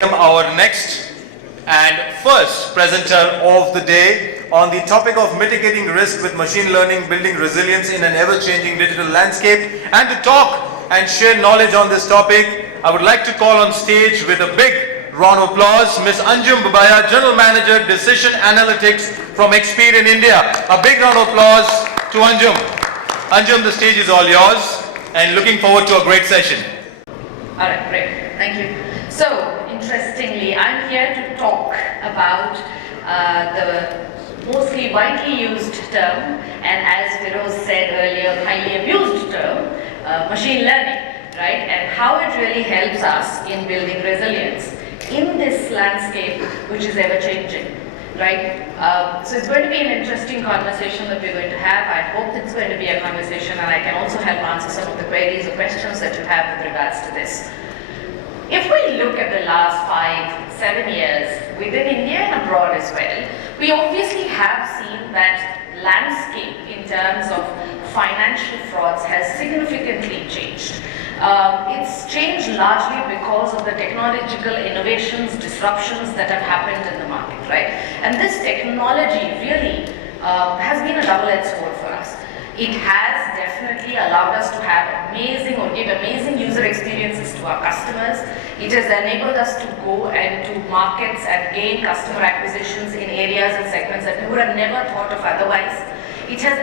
Our next and first presenter of the day on the topic of mitigating risk with machine learning, building resilience in an ever-changing digital landscape. And to talk and share knowledge on this topic, I would like to call on stage with a big round of applause, Ms. Anjum Babaiah, General Manager, Decision Analytics from Experian India. A big round of applause to Anjum. Anjum, the stage is all yours and looking forward to a great session. All right, great. Thank you. So, interestingly, I'm here to talk about the mostly widely used term, and as Firoz said earlier, highly abused term, machine learning, right? And how it really helps us in building resilience in this landscape, which is ever changing, right? So it's going to be an interesting conversation that we're going to have. I hope it's going to be a conversation, and I can also help answer some of the queries or questions that you have with regards to this. If we look at the last 5-7 years within India and abroad as well, we obviously have seen that landscape in terms of financial frauds has significantly changed. It's changed largely because of the technological innovations, disruptions that have happened in the market, right? And this technology really has been a double-edged sword for us. It has definitely allowed us to have amazing or give amazing user experiences to our customers. It has enabled us to go and to markets and gain customer acquisitions in areas and segments that we would have never thought of otherwise. It has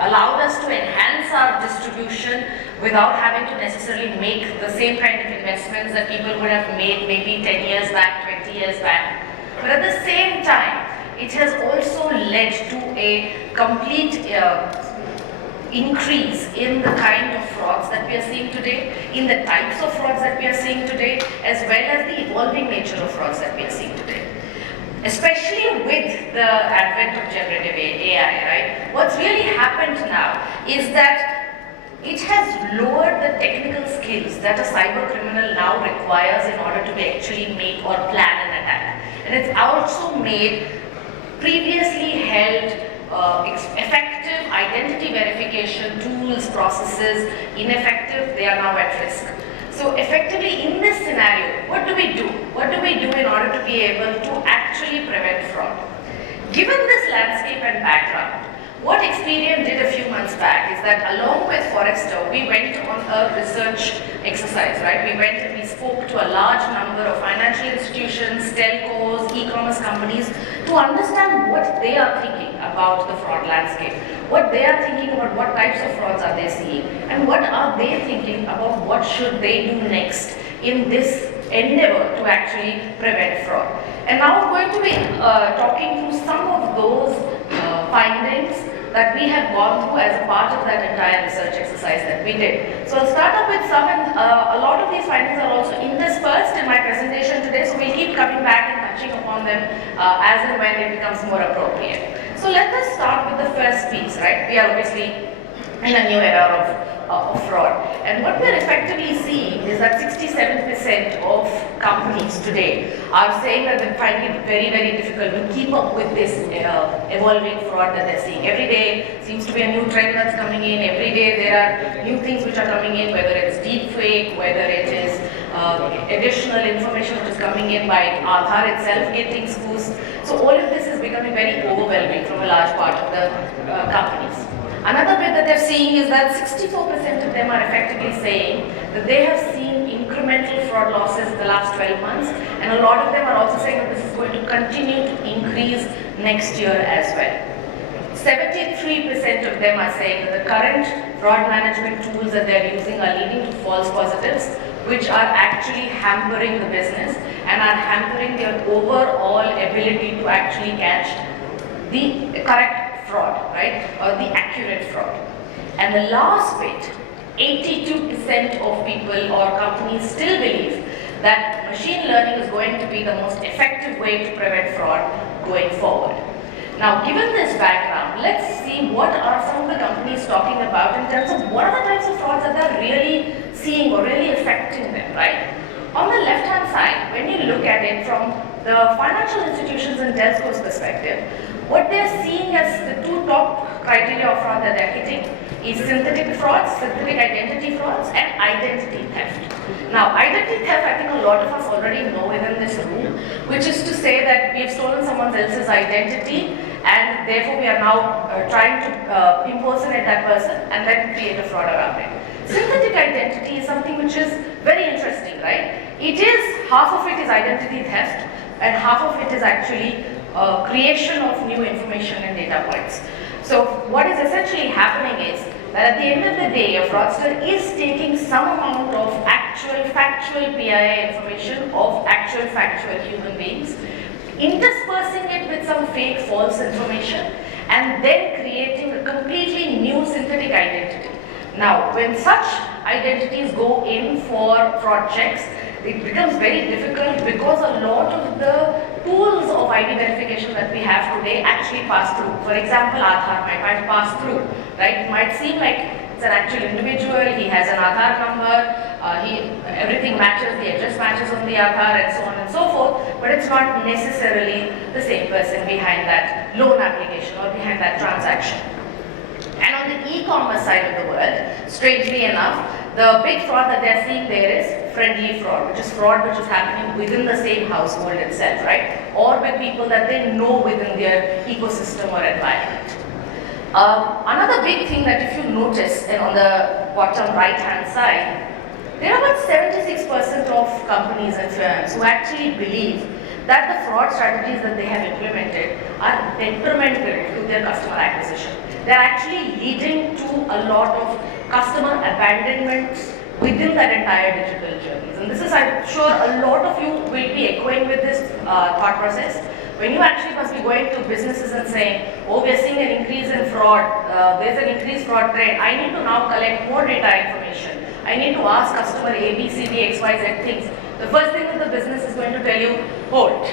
allowed us to enhance our distribution without having to necessarily make the same kind of investments that people would have made maybe 10 years back, 20 years back. But at the same time, it has also led to a complete increase in the kind of frauds that we are seeing today, in the types of frauds that we are seeing today, as well as the evolving nature of frauds that we are seeing today. Especially with the advent of generative AI, right? What's really happened now is that it has lowered the technical skills that a cyber criminal now requires in order to actually make or plan an attack. And it's also made previously held effective identity verification tools, processes, ineffective, they are now at risk. So effectively in this scenario, what do we do? What do we do in order to be able to actually prevent fraud? Given this landscape and background, what Experian did a few months back is that along with Forrester, we went on a research exercise, right? We went and we spoke to a large number of financial institutions, telcos, e-commerce companies to understand what they are thinking about the fraud landscape, what they are thinking about what types of frauds are they seeing, and what are they thinking about what should they do next in this endeavor to actually prevent fraud. And now I'm going to be talking through some of those findings that we have gone through as a part of that entire research exercise that we did. So I'll start up with some, and a lot of these findings are also interspersed in my presentation today, so we'll keep coming back and touching upon them as and when it becomes more appropriate. So let us start with the first piece, right? We are obviously in a new era of fraud. And what we're effectively seeing is that 67% of companies today are saying that they find it very, very difficult to keep up with this evolving fraud that they're seeing. Every day seems to be a new trend that's coming in. Every day there are new things which are coming in, whether it's deepfake, whether it is additional information which is coming in by Aadhaar itself getting spoofed. So all of this is becoming very overwhelming from a large part of the companies. Another bit that they're seeing is that 64% of them are effectively saying that they have seen incremental fraud losses in the last 12 months, and a lot of them are also saying that this is going to continue to increase next year as well. 73% of them are saying that the current fraud management tools that they're using are leading to false positives, which are actually hampering the business and are hampering their overall ability to actually catch the correct fraud, right, or the accurate fraud. And the last bit, 82% of people or companies still believe that machine learning is going to be the most effective way to prevent fraud going forward. Now, given this background, let's see what are some of the companies talking about in terms of what are the types of frauds that they're really seeing or really affecting them, right? On the left-hand side, when you look at it from the financial institutions and telcos perspective, what they're seeing as the two top criteria of fraud that they're hitting is synthetic frauds, synthetic identity frauds, and identity theft. Now, identity theft, I think a lot of us already know within this room, which is to say that we have stolen someone else's identity and therefore we are now trying to impersonate that person and then create a fraud around it. Synthetic identity is something which is very interesting, right? It is, half of it is identity theft and half of it is actually creation of new information and data points. So what is essentially happening is that at the end of the day, a fraudster is taking some amount of actual factual PII information of actual factual human beings, interspersing it with some fake false information, and then creating a completely new synthetic identity. Now, when such identities go in for fraud checks, it becomes very difficult because a lot of the tools of ID verification that we have today actually pass through. For example, Aadhaar might pass through, right? It might seem like it's an actual individual, he has an Aadhaar number, everything matches, the address matches on the Aadhaar and so on and so forth, but it's not necessarily the same person behind that loan application or behind that transaction. And on the e-commerce side of the world, strangely enough, the big fraud that they're seeing there is friendly fraud, which is fraud which is happening within the same household itself, right? Or with people that they know within their ecosystem or environment. Another big thing that if you notice, and on the bottom right-hand side, there are about 76% of companies and firms who actually believe that the fraud strategies that they have implemented are detrimental to their customer acquisition. They're actually leading to a lot of customer abandonments within that entire digital journeys. And this is, I'm sure a lot of you will be echoing with this thought process. When you actually must be going to businesses and saying, oh, we're seeing an increase in fraud, there's an increased fraud trend, I need to now collect more data information. I need to ask customer A, B, C, D, X, Y, Z things. The first thing that the business is going to tell you, hold.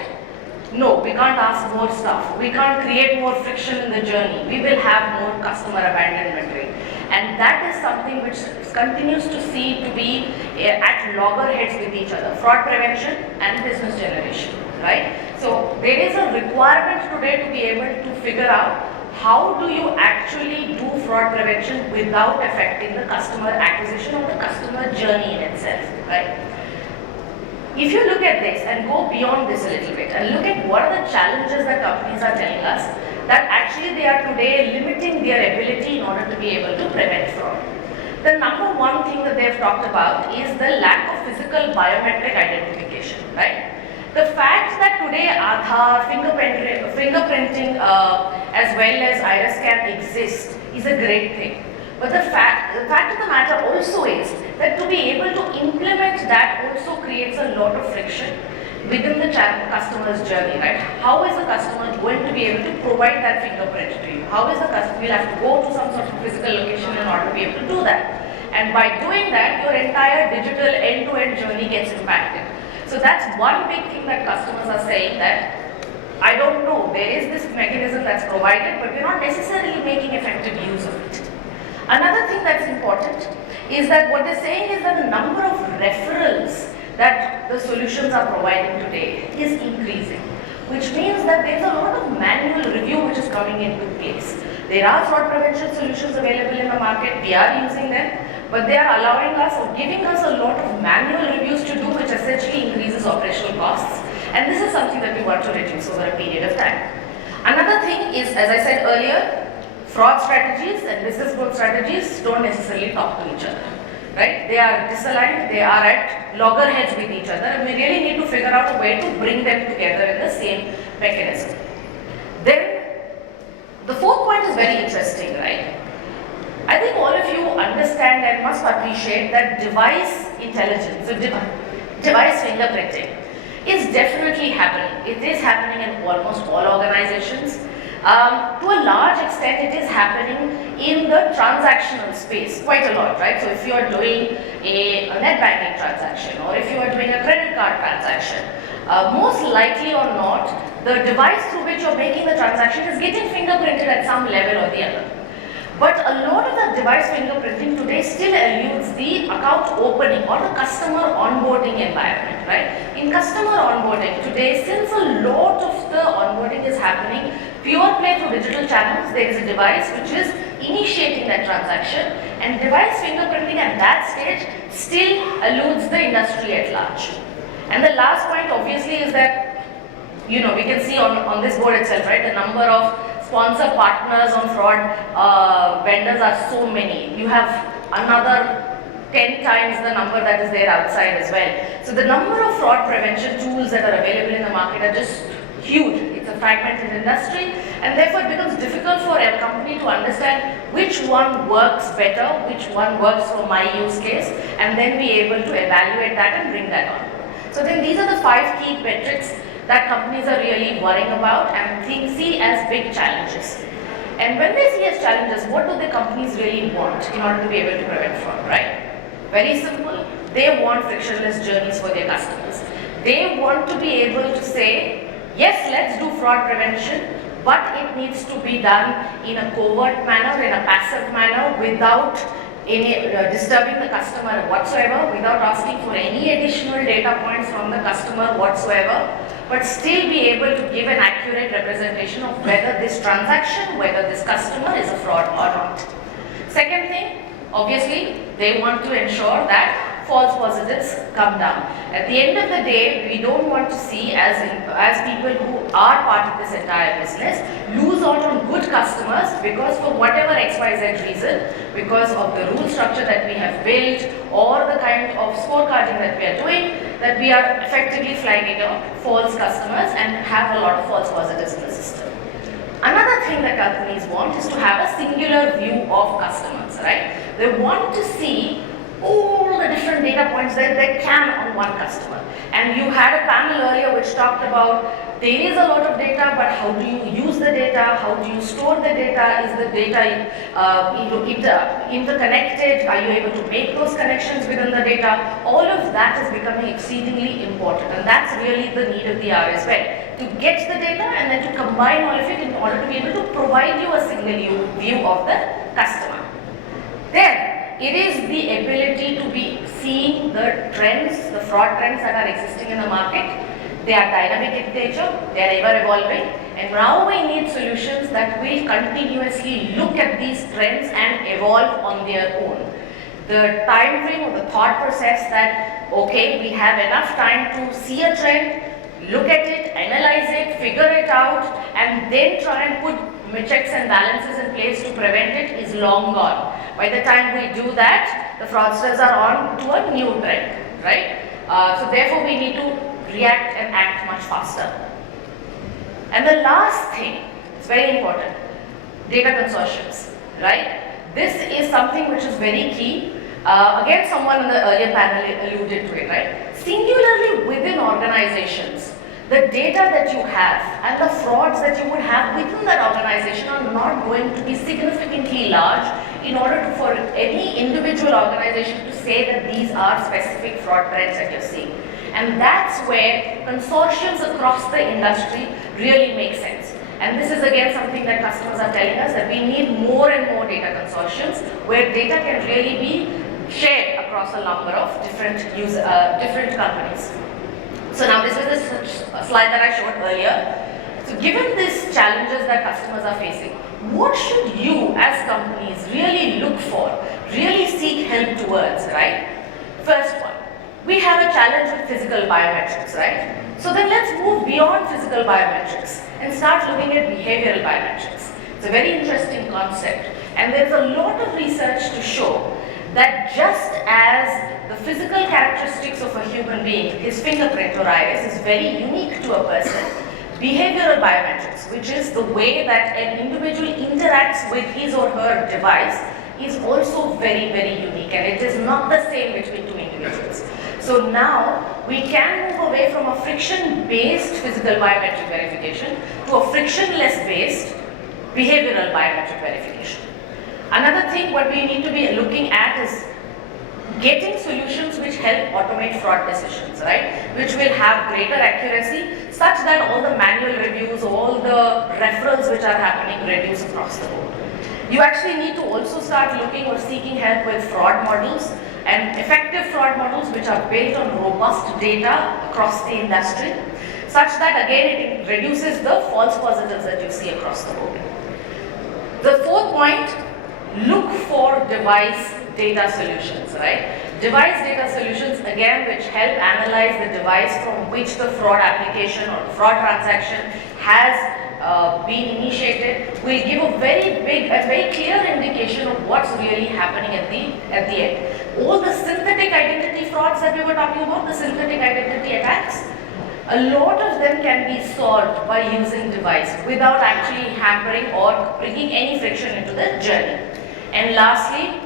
No, we can't ask more stuff. We can't create more friction in the journey. We will have more customer abandonment rate. And that is something which continues to see to be at loggerheads with each other. Fraud prevention and business generation, right? So there is a requirement today to be able to figure out how do you actually do fraud prevention without affecting the customer acquisition or the customer journey in itself, right? If you look at this and go beyond this a little bit and look at what are the challenges that companies are telling us, that actually they are today limiting their ability in order to be able to prevent fraud. The number one thing that they have talked about is the lack of physical biometric identification, right? The fact that today Aadhaar, fingerprinting as well as iris scan exist is a great thing. But the fact of the matter also is that to be able to implement that also creates a lot of friction within the customer's journey, right? How is the customer going to be able to provide that fingerprint to you? How is the customer will have to go to some sort of physical location in order to be able to do that? And by doing that, your entire digital end-to-end journey gets impacted. So that's one big thing that customers are saying, that I don't know, there is this mechanism that's provided, but we're not necessarily making effective use of it. Another thing that's important is that what they're saying is that the number of referrals that the solutions are providing today is increasing, which means that there's a lot of manual review which is coming into place. There are fraud prevention solutions available in the market, we are using them, but they are allowing us or giving us a lot of manual reviews to do, which essentially increases operational costs, and this is something that we want to reduce over a period of time. Another thing is, as I said earlier, fraud strategies and business growth strategies don't necessarily talk to each other, right? They are disaligned, they are at loggerheads with each other, and we really need to figure out a way to bring them together in the same mechanism. Then, the fourth point is very interesting, right? I think all of you understand and must appreciate that device intelligence, so device fingerprinting is definitely happening. It is happening in almost all organizations. To a large extent, it is happening in the transactional space quite a lot, right? So if you are doing a net banking transaction or if you are doing a credit card transaction, most likely or not, the device through which you're making the transaction is getting fingerprinted at some level or the other. But a lot of the device fingerprinting today still eludes the account opening or the customer onboarding environment, right? In customer onboarding today, since a lot of the onboarding is happening pure play through digital channels, there is a device which is initiating that transaction, and device fingerprinting at that stage still eludes the industry at large. And the last point obviously is that, we can see on this board itself, right, the number of sponsor partners on fraud vendors are so many. You have another 10 times the number that is there outside as well. So the number of fraud prevention tools that are available in the market are just huge. It's a fragmented industry, and therefore it becomes difficult for a company to understand which one works better, which one works for my use case, and then be able to evaluate that and bring that on. So then these are the 5 key metrics that companies are really worrying about and see as big challenges. And when they see as challenges, what do the companies really want in order to be able to prevent fraud, right? Very simple. They want frictionless journeys for their customers. They want to be able to say, yes, let's do fraud prevention, but it needs to be done in a covert manner, in a passive manner, without any disturbing the customer whatsoever, without asking for any additional data points from the customer whatsoever, but still be able to give an accurate representation of whether this transaction, whether this customer is a fraud or not. Second thing, obviously, they want to ensure that false positives come down. At the end of the day, we don't want to see as people who are part of this entire business lose out on good customers because for whatever XYZ reason, because of the rule structure that we have built or the kind of scorecarding that we are doing, that we are effectively flagging out false customers and have a lot of false positives in the system. Another thing that companies want is to have a singular view of customers, right? They want to see all the different data points that they can on one customer. And you had a panel earlier which talked about there is a lot of data, but how do you use the data? How do you store the data? Is the data interconnected? Are you able to make those connections within the data? All of that is becoming exceedingly important, and that's really the need of the hour as well. To get the data and then to combine all of it in order to be able to provide you a single view of the customer. Then, it is the ability to be seeing the trends, the fraud trends that are existing in the market. They are dynamic in nature, they are ever evolving, and now we need solutions that will continuously look at these trends and evolve on their own. The time frame or the thought process that, okay, we have enough time to see a trend, look at it, analyze it, figure it out, and then try and put checks and balances in place to prevent it is long gone. By the time we do that, the fraudsters are on to a new trend, right? So therefore we need to react and act much faster. And the last thing, it's very important, data consortiums, right? This is something which is very key. Again, someone in the earlier panel alluded to it, right? Singularly within organizations, the data that you have and the frauds that you would have within that organization are not going to be significantly large in order for any individual organization to say that these are specific fraud trends that you're seeing. And that's where consortiums across the industry really make sense. And this is again something that customers are telling us, that we need more and more data consortiums where data can really be shared across a number of different companies. So now this is a slide that I showed earlier. So given these challenges that customers are facing, what should you as companies really look for, really seek help towards, right? First one, we have a challenge with physical biometrics, right? So then let's move beyond physical biometrics and start looking at behavioral biometrics. It's a very interesting concept, and there's a lot of research to show that just as the physical characteristics of a human being, his fingerprint or iris, is very unique to a person, behavioral biometrics, which is the way that an individual interacts with his or her device, is also very, very unique, and it is not the same between two individuals. So now we can move away from a friction-based physical biometric verification to a frictionless-based behavioral biometric verification. Another thing what we need to be looking at is getting solutions which help automate fraud decisions, right? Which will have greater accuracy such that all the manual reviews, all the referrals which are happening reduce across the board. You actually need to also start looking or seeking help with fraud models and effective fraud models which are built on robust data across the industry, such that again it reduces the false positives that you see across the board. The fourth point look for device data solutions, right? Device data solutions, again, which help analyze the device from which the fraud application or fraud transaction has been initiated, will give a very clear indication of what's really happening at the end. All the synthetic identity frauds that we were talking about, the synthetic identity attacks, a lot of them can be solved by using device without actually hampering or bringing any friction into the journey. And lastly,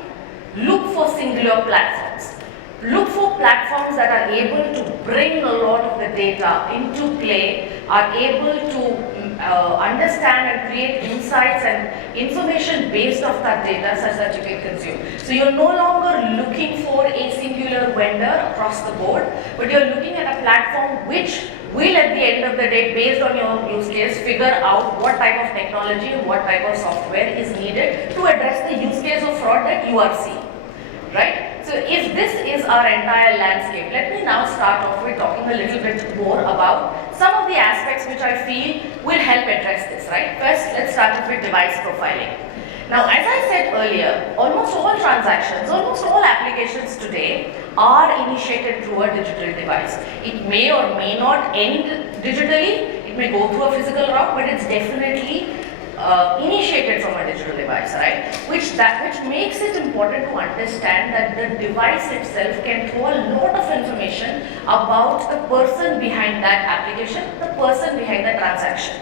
look for singular platforms. Look for platforms that are able to bring a lot of the data into play, are able to understand and create insights and information based off that data such that you can consume. So you're no longer looking for a singular vendor across the board, but you're looking at a platform which will at the end of the day, based on your use case, figure out what type of technology and what type of software is needed to address the use case of fraud that you are seeing, right? So if this is our entire landscape, let me now start off with talking a little bit more about some of the aspects which I feel will help address this, right? First, let's start off with device profiling. Now, as I said earlier, almost all transactions, almost all applications today are initiated through a digital device. It may or may not end digitally, it may go through a physical route, but it's definitely initiated from a digital device, right? Which makes it important to understand that the device itself can throw a lot of information about the person behind that application, the person behind the transaction.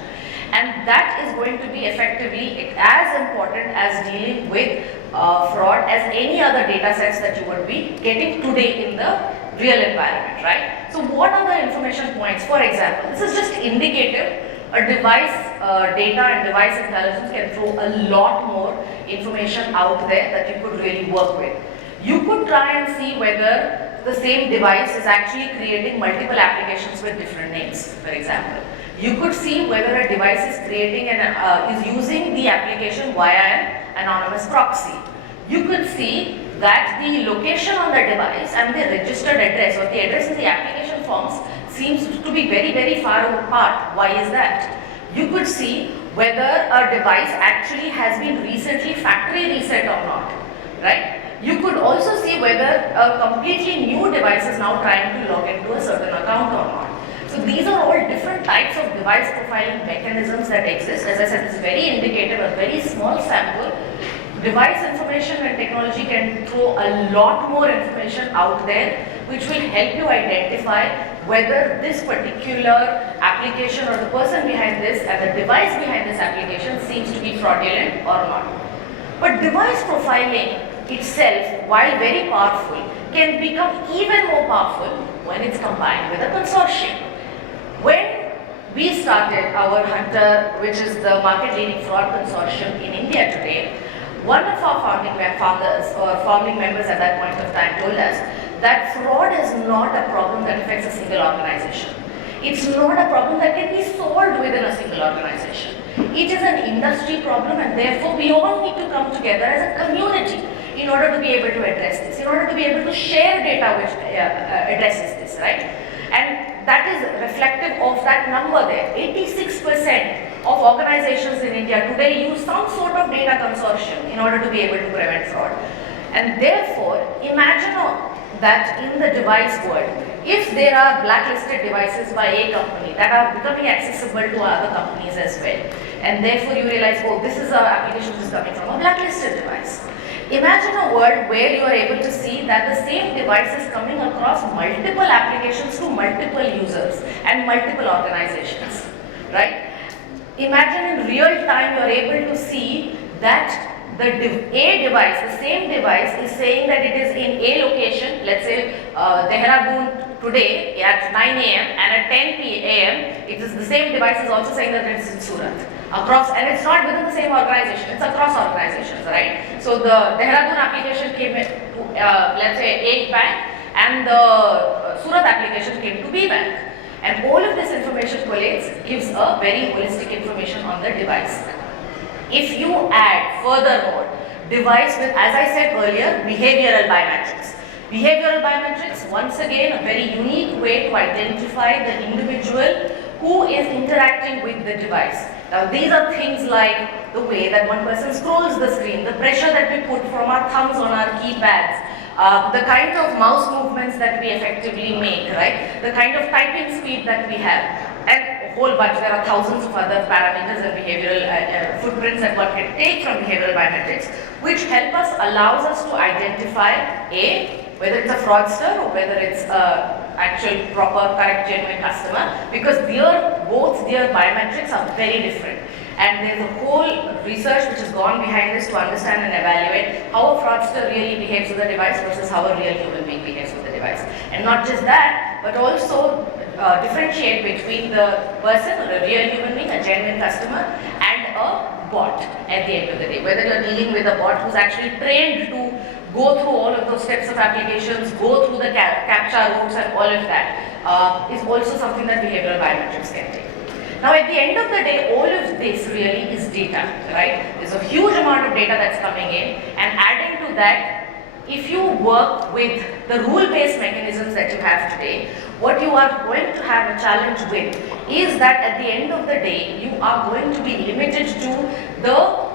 And that is going to be effectively as important as dealing with fraud as any other data sets that you would be getting today in the real environment, right? So what are the information points? For example, this is just indicative. A device data and device intelligence can throw a lot more information out there that you could really work with. You could try and see whether the same device is actually creating multiple applications with different names, for example. You could see whether a device is creating is using the application via an anonymous proxy. You could see that the location on the device and the registered address or the address in the application forms seems to be very far apart. Why is that? You could see whether a device actually has been recently factory reset or not, right? You could also see whether a completely new device is now trying to log into a certain account or not. So these are all different types of device profiling mechanisms that exist. As I said, it's very indicative, a very small sample. Device information and technology can throw a lot more information out there, which will help you identify whether this particular application or the person behind this and the device behind this application seems to be fraudulent or not. But device profiling itself, while very powerful, can become even more powerful when it's combined with a consortium. When we started our Hunter, which is the market-leading fraud consortium in India today, one of our founding members at that point of time told us that fraud is not a problem that affects a single organization. It's not a problem that can be solved within a single organization. It is an industry problem, and therefore we all need to come together as a community in order to be able to address this, in order to be able to share data which addresses this, right? And that is reflective of that number there. 86% of organizations in India today use some sort of data consortium in order to be able to prevent fraud. And therefore, imagine that in the device world, if there are blacklisted devices by a company that are becoming accessible to other companies as well, and therefore you realize, oh, this is an application which is coming from a blacklisted device. Imagine a world where you are able to see that the same device is coming across multiple applications to multiple users and multiple organizations, right? Imagine in real time you are able to see that the same device is saying that it is in a location, let's say Dehradun today at 9 a.m. and at 10 a.m. it is the same device is also saying that it is in Surat. And it's not within the same organization, it's across organizations, right? So the Dehradun application came to, let's say, A bank, and the Surat application came to B bank. And all of this information collates, gives a very holistic information on the device. If you add furthermore device with, as I said earlier, behavioral biometrics. Behavioral biometrics, once again, a very unique way to identify the individual who is interacting with the device. Now these are things like the way that one person scrolls the screen, the pressure that we put from our thumbs on our keypads, the kind of mouse movements that we effectively make, right? The kind of typing speed that we have, and a whole bunch. There are thousands of other parameters and behavioral footprints that one can take from behavioral biometrics, which help us, allows us to identify whether it's a fraudster or whether it's a actual proper correct genuine customer, because both their biometrics are very different. And there's a whole research which has gone behind this to understand and evaluate how a fraudster really behaves with the device versus how a real human being behaves with the device. And not just that, but also differentiate between the person or a real human being, a genuine customer, and a bot at the end of the day. Whether you're dealing with a bot who's actually trained to go through all of those steps of applications, go through the captcha routes and all of that is also something that behavioral biometrics can take. Now at the end of the day, all of this really is data, right? There's a huge amount of data that's coming in, and adding to that, if you work with the rule-based mechanisms that you have today, what you are going to have a challenge with is that at the end of the day, you are going to be limited to the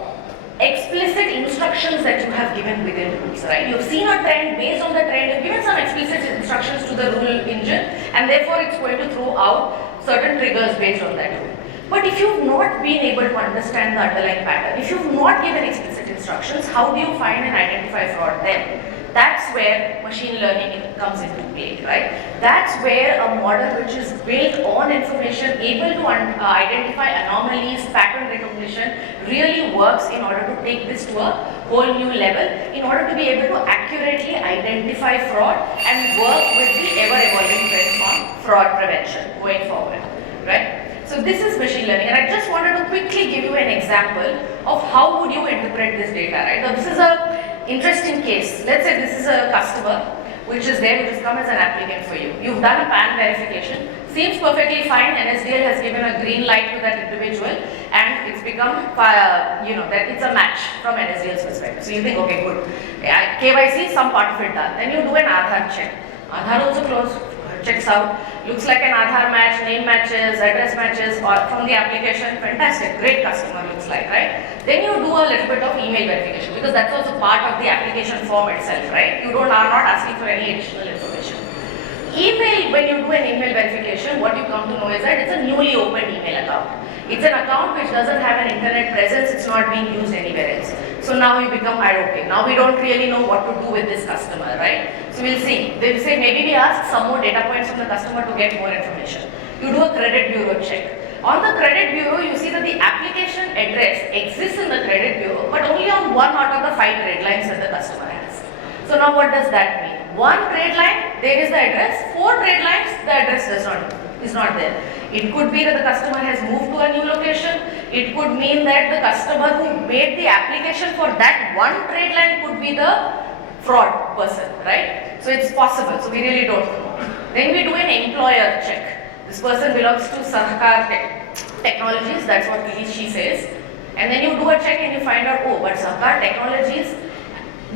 explicit instructions that you have given within rules, right? You've seen a trend, based on the trend, you've given some explicit instructions to the rule engine, and therefore it's going to throw out certain triggers based on that rule. But if you've not been able to understand the underlying pattern, if you've not given explicit instructions, how do you find and identify fraud then? That's where machine learning comes into play, right? That's where a model which is built on information, able to identify anomalies, pattern recognition, really works in order to take this to a whole new level, in order to be able to accurately identify fraud and work with the ever-evolving trends on fraud prevention going forward, right? So this is machine learning, and I just wanted to quickly give you an example of how would you interpret this data, right? Now this is a interesting case. Let's say this is a customer which is there, which has come as an applicant for you. You've done a PAN verification, seems perfectly fine, NSDL has given a green light to that individual, and it's become, that it's a match from NSDL's perspective. So you think, okay, good, KYC, some part of it done. Then you do an Aadhaar check. Aadhaar also checks out, looks like an Aadhaar match, name matches, address matches, or from the application, fantastic, great customer looks like, right? Then you do a little bit of email verification, because that's also part of the application form itself, right? You are not asking for any additional information. Email, when you do an email verification, what you come to know is that it's a newly opened email account. It's an account which doesn't have an internet presence, it's not being used anywhere else. So now you become okay. Now we don't really know what to do with this customer, right? So we'll see. They'll say maybe we ask some more data points from the customer to get more information. You do a credit bureau check. On the credit bureau, you see that the application address exists in the credit bureau, but only on 1 out of the 5 trade lines that the customer has. So now what does that mean? 1 trade line, there is the address. 4 trade lines, the address is not there. It could be that the customer has moved to a new location. It could mean that the customer who made the application for that 1 trade line could be the fraud person, right? So it's possible. So we really don't know. Then we do an employer check. This person belongs to Santacruz Technologies. That's what she says. And then you do a check and you find out, oh, but Santacruz Technologies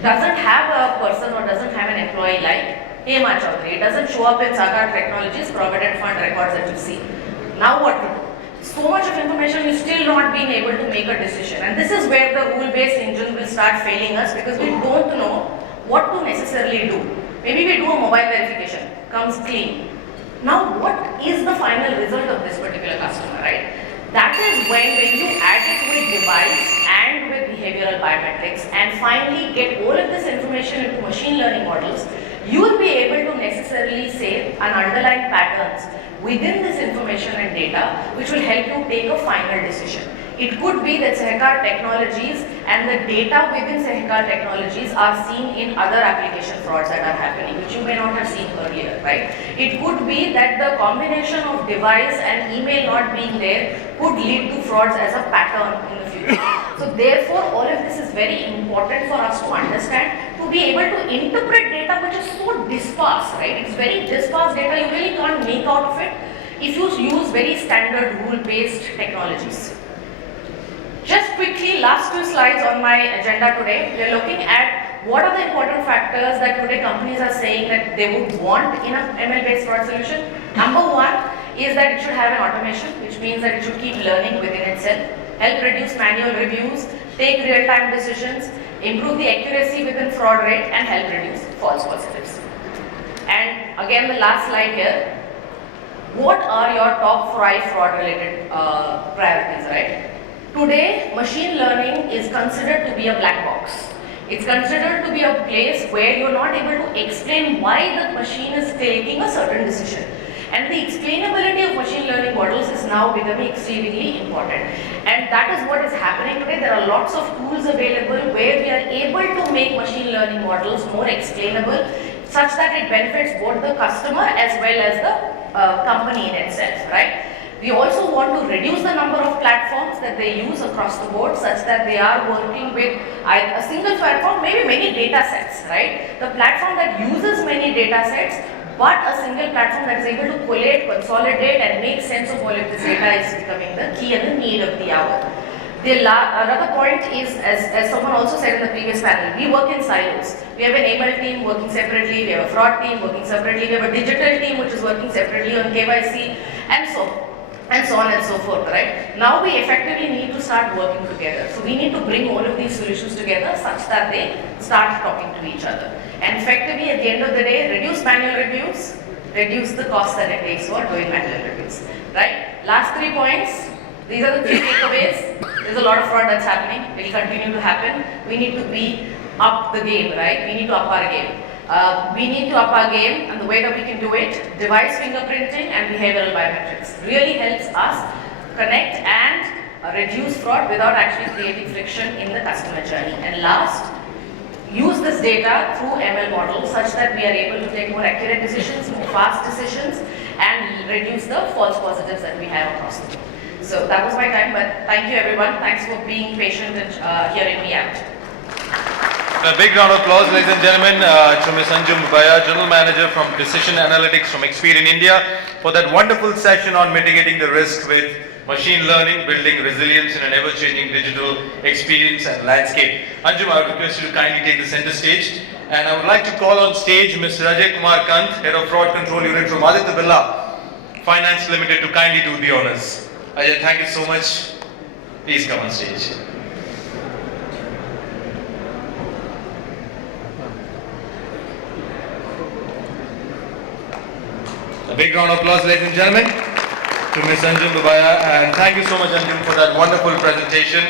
doesn't have a person or doesn't have an employee like 𝐂𝐲𝐬𝐿. It doesn't show up in Santacruz Technologies Provident Fund records that you see. Now what to do? So much of information, you still not being able to make a decision. And this is where the rule-based engine will start failing us, because we don't know what to necessarily do. Maybe we do a mobile verification, comes clean. Now what is the final result of this particular customer, right? That is when you add it with device and with behavioral biometrics and finally get all of this information into machine learning models, you will be able to necessarily say an underlying patterns within this information and data, which will help you take a final decision. It could be that 𝐂𝐗𝐻 technologies and the data within 𝐂𝐗𝐻 technologies are seen in other application frauds that are happening, which you may not have seen earlier, right? It could be that the combination of device and email not being there could lead to frauds as a pattern in the future. So therefore, all of this is very important for us to understand, to be able to interpret data which is so dispersed, right? It's very dispersed data, you really can't make out of it if you use very standard rule-based technologies. Just quickly, last 2 slides on my agenda today. We are looking at what are the important factors that today companies are saying that they would want in a ML-based fraud solution. Number 1 is that it should have an automation, which means that it should keep learning within itself, help reduce manual reviews, take real-time decisions, improve the accuracy within fraud rate, and help reduce false positives. And again, the last slide here. What are your top 5 fraud-related priorities, right? Today, machine learning is considered to be a black box. It's considered to be a place where you're not able to explain why the machine is taking a certain decision. And the explainability of machine learning models is now becoming exceedingly important. And that is what is happening today. There are lots of tools available where we are able to make machine learning models more explainable, such that it benefits both the customer as well as the company in itself, right? We also want to reduce the number of platforms that they use across the board, such that they are working with a single platform, maybe many data sets, right? The platform that uses many data sets, but a single platform that is able to collate, consolidate, and make sense of all of this data is becoming the key and the need of the hour. Another point is, as someone also said in the previous panel, we work in silos. We have an ML team working separately, we have a fraud team working separately, we have a digital team which is working separately on KYC, and so on and so forth, right? Now we effectively need to start working together. So we need to bring all of these solutions together such that they start talking to each other. And effectively, at the end of the day, reduce manual reviews, reduce the cost that it takes for doing manual reviews, right? Last 3 points. These are the 3 takeaways. There's a lot of fraud that's happening. It will continue to happen. We need to be up the game, right? We need to up our game. We need to up our game, and the way that we can do it, device fingerprinting and behavioral biometrics really helps us connect and reduce fraud without actually creating friction in the customer journey. And last, use this data through ML models such that we are able to take more accurate decisions, more fast decisions, and reduce the false positives that we have across the board. So that was my time, but thank you everyone. Thanks for being patient and hearing me out. A big round of applause, ladies and gentlemen, to Ms. Anjum Babaiah, General Manager from Decision Analytics from Experian India, for that wonderful session on mitigating the risk with machine learning, building resilience in an ever-changing digital experience and landscape. Anjum, I would request you to kindly take the center stage. And I would like to call on stage Ms. 𝐁𝐮𝐢𝐴𝐚, Head of Fraud Control Unit from Aditya Birla Finance Limited, to kindly do the honors. Ajay, thank you so much. Please come on stage. A big round of applause, ladies and gentlemen, to Ms. Anjum Babaiah, and thank you so much, Anjum, for that wonderful presentation.